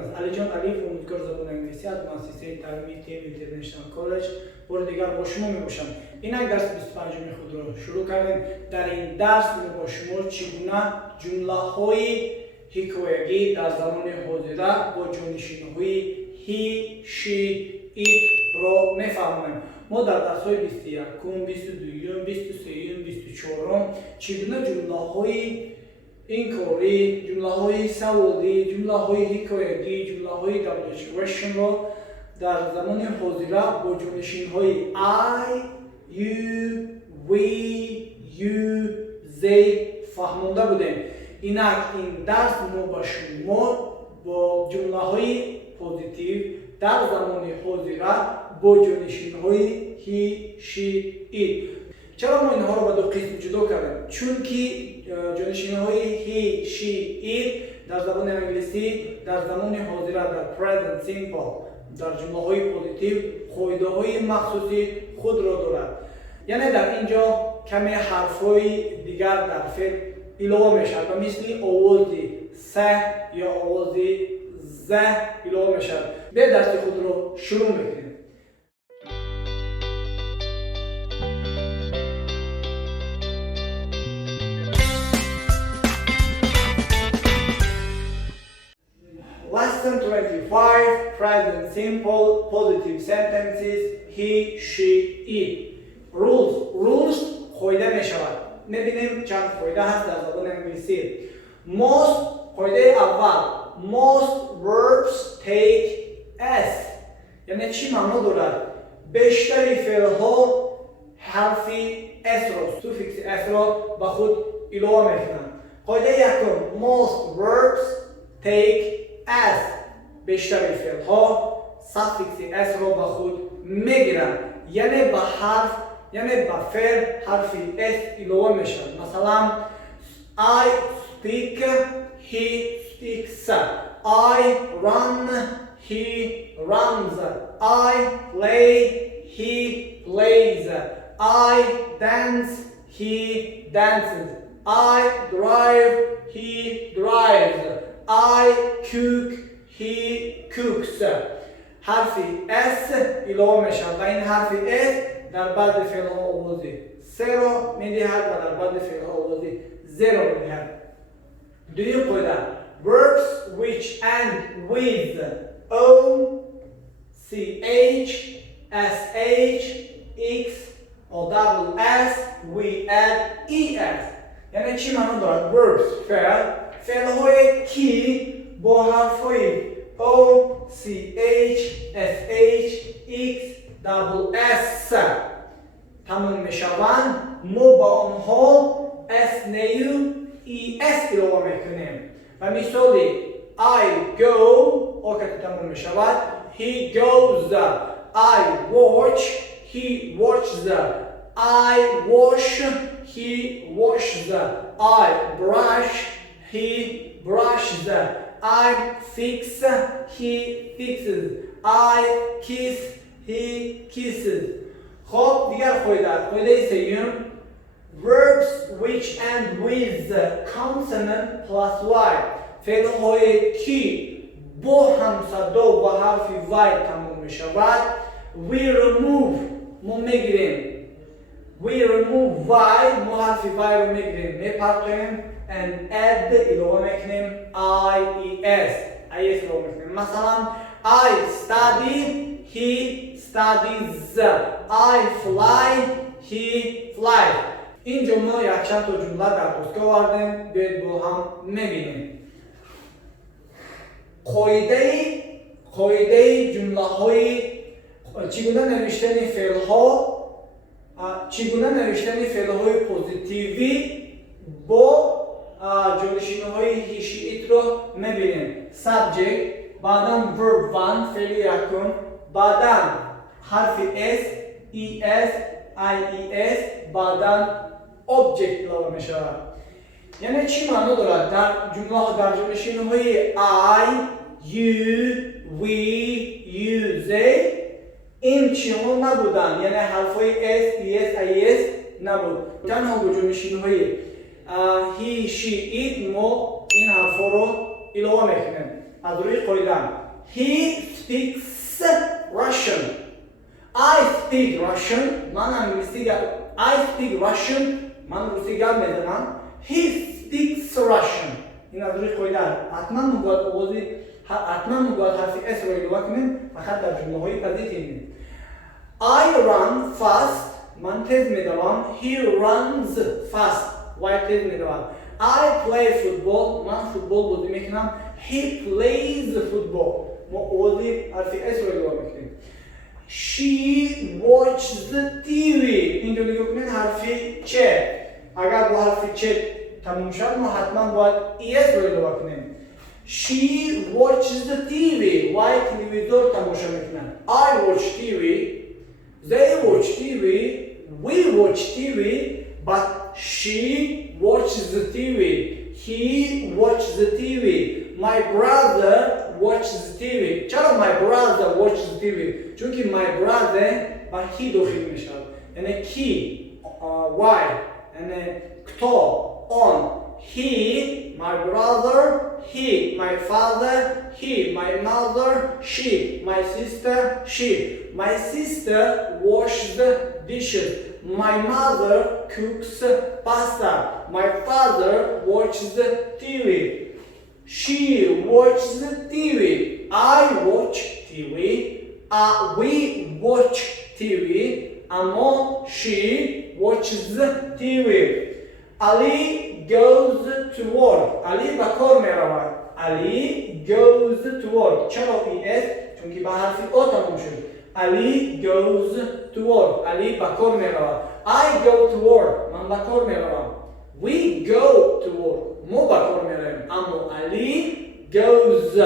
است. علی جان علی امیدوار زبان انگلیسی از مؤسسه تعلیمی تیم اینترنشنال کالج بار دیگر با شما میباشم. اینک درس 25 خود را شروع کردیم. در این درس با شما چگونه جمله های حکایتی در زمان حاضره با جانشین های he, she, it را میفهمیم. ما در درس های 21 22 23 24 چگونه جمله های اینکاری، جمله های سوالی، جمله های حکایتی، جمله های WH را در زمان حاضره با جانشین های I, you, we, you, they فهمانده بودیم. اینک این درس ما با شما با جمله های پوزیتیو در زمان حاضره با جانشین های he, she, it. چرا ما اینها رو به دو قسم جدا کردیم؟ چون که جانشین های he, she, it در زبان انگلیسی در زمان حاضره در present simple در جمله های پوزیتیو قاعده های مخصوصی خود را دارد. یعنی در اینجا کمی حرف های دیگر در فعل علاوه میشد و مثل آواز سه یا آواز ز علاوه میشد. به درس خود را شروع میکنیم. Lesson 25, present simple, positive sentences, he, she, it. Rules قاعده می شود. میبینیم چند قاعده هست در زبان انگلیسی. Most قاعده اول most verbs take s. یعنی چی معنا دارد؟ بیشتر فعل ها حرفی s را سوفیکس s را به خود علاوه میکنند. قاعده یکم most verbs take as بیشتر فعل ها سافیکس s را به خود میگیرند. یعنی به حرف یعنی به فعل حرف s علاوه میشن. مثلا I speak he speaks, I run he runs, I play he plays, I dance he dances, I drive he drives, I cook he cooks. حرفی s علاوه میشن و این حرفی s در بعد فعل ها آواز س را میدهد و در بعد فعل ها آواز ز را میدهد. دویم قاعده verbs which end with o, ch, sh, x or double s we add es. یعنی چی معنا دارد؟ verbs فعل های کی با حرف های o, ch, sh, x double s تمام میشوند. ما با آنها s نیو es علاوه میکنیم و مثالی I go وقتی تمام میشود he goes, I watch he watches, I wash he washes, I brush he brushes, I fix he fixes, I kiss he kisses. خب دیگر قاعده سوم verbs which end with consonant plus y فعل های کی با همصدا و حرف y تمام می شود. we remove ما میگیریم we remove y ما حرف y رو میگیریم میپرتیم and add علاوه میکنیم ies علاوه میکنیم. مثلا I study he studies, I fly he flies. این جمله یک چند تا جمله در دستگاه آوردیم بیاید با هم میبینیم. قاعده جمله های چگونه نوشتن فعل های پوزیتیوی با جانشین های he she it رو میبینیم. subject بعداً verb 1 فعل یکم بعداً حرف s es ies بعداً object علاوه می شود. یعنی چی معنا دارد؟ در جانشین های I, you, we, you, they این چی ها نبودن. یعنی حرف های s, es, ies نبود. تنها با جانشین های he, she, it ما این حرف رو علاوه میکنیم. از روی قاعده he speaks Russian I speak Russian من انگلیسی I speak Russian من روسی گپ میزنم he speaks Russian این از روی قاعده حتما باید حرف اس رو اضافه کنیم فقط در جمله های پذیریم I run fast من تیز میدوم he runs fast وای تیز میدوم I play football من فوتبال بازی میکنم he plays football ما بازی حرف اس رو اضافه میکنیم she watches TV اینجا نگاه کنید حرف چه اگر با حرف چه تموم شد ما حتما باید اس رو اضافه کنیم she watches the TV وای تلویزیون تماشا میکنن I watch TV they watch TV we watch TV but she watches the TV he watches the TV my brother watches the TV چرا my brother watches the TV چونکه my brother با he داخل میشه یعنی کی why یعنی کто on he my brother he my father he my mother she my sister she my sister washes the dishes my mother cooks pasta my father watches the TV she watches the TV I watch TV we watch TV Amo she watches the TV Ali goes to work Ali به کار میرود Ali goes to work چرا es چونکه با حرف او تموم شد Ali goes to work Ali به کار میرود I go to work من به کار میروم we go to work ما به کار میرویم اما Ali goes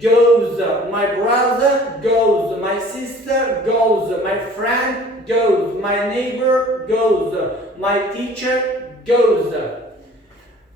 goes my brother goes my sister goes my friend goes my neighbor goes my teacher goes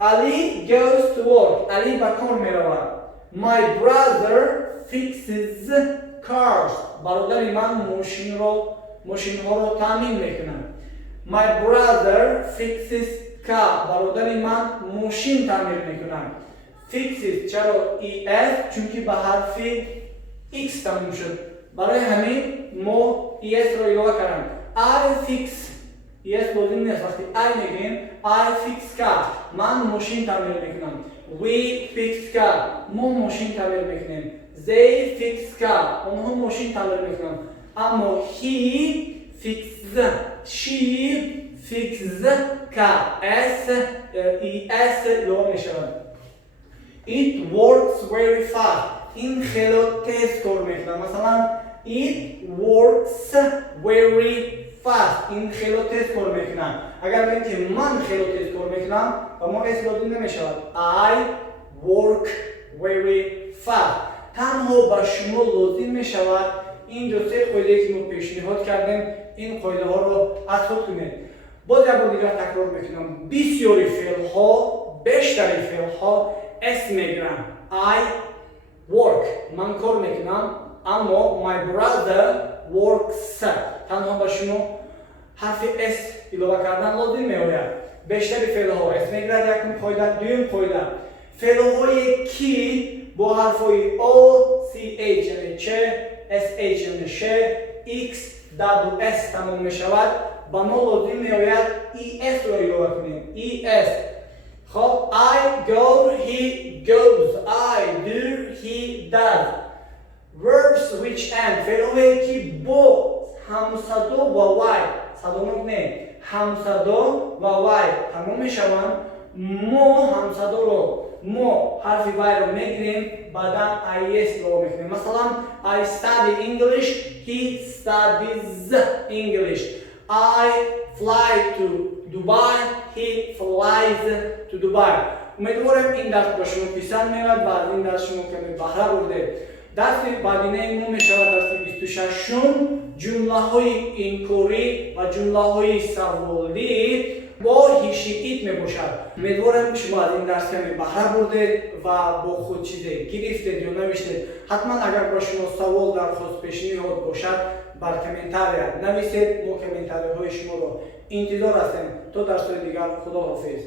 Ali goes to work Ali به کار میرود my brother fixes cars برادر من ماشین ها رو تعمیر میکنم my brother fixes car برادر من ماشین تعمیر میکنم fixes چرا es چونکه به حرف x تموم شد برای همین ما es رو اضافه کردم I fix es لازم نیست وقتی I میگیم I fix car من ماشین تعمیر میکنم we fix car ما ماشین تعمیر میکنیم they fix car اونها ماشین تعمیر میکنن اما he fixes she fixes car es لو میشود it works very fast این خیلی تیز کار میکنه مثلا it works very fast این خیلی تیز کار میکنه اگر بگیم که من خیلی تیز کار میکنم و ما اس لازم نمیشود I work very fast تنها به شما لازم میشود این دو سه قاعده که ما پیشنهاد کردیم این قاعده ها رو اطلاق کنید باز یک بار دیگر تکرار میکنم بسیاری فعل ها بیشتری فعل ها اس میگیرن I work من کار میکنم اما my brother works تنها به شما حرف اس اضافه کردن لازم میآید بیشتری فعل ها اس میگیرد یکم قاعده دوم قاعده فعل های کی با حرف های o ch یعنی چه sh یعنی شه x s تمام میشود با ما لازم میآید es رو اضافه کنیم es خب I go he goes I do he does verbs which end فعلهایی که با همصدا و وای صدا نه همصدا و وای تمام میشوند ما همصدا رو ما حرف وای رو میگیریم بعدا is رو میکنیم مثلا I study English he studies English I fly to Dubai he flies to Dubai امیدوارم این درس با شما پسند میاد و از این درس شما کمی بهره برده درس بعدینه ما میشود درس 26 جمله های اینکوری و جمله های سوالی با هیشیت می باشد امیدوارم شما از این درس کمی بهره برده و با خود چیزی گرفتید یا نوشتید حتما اگر با شما سوال درخواست پیشنهاد باشد بر کامنتار نویسید ما کامنتار های شما رو انتظار هستیم تا درس دیگر خداحافظ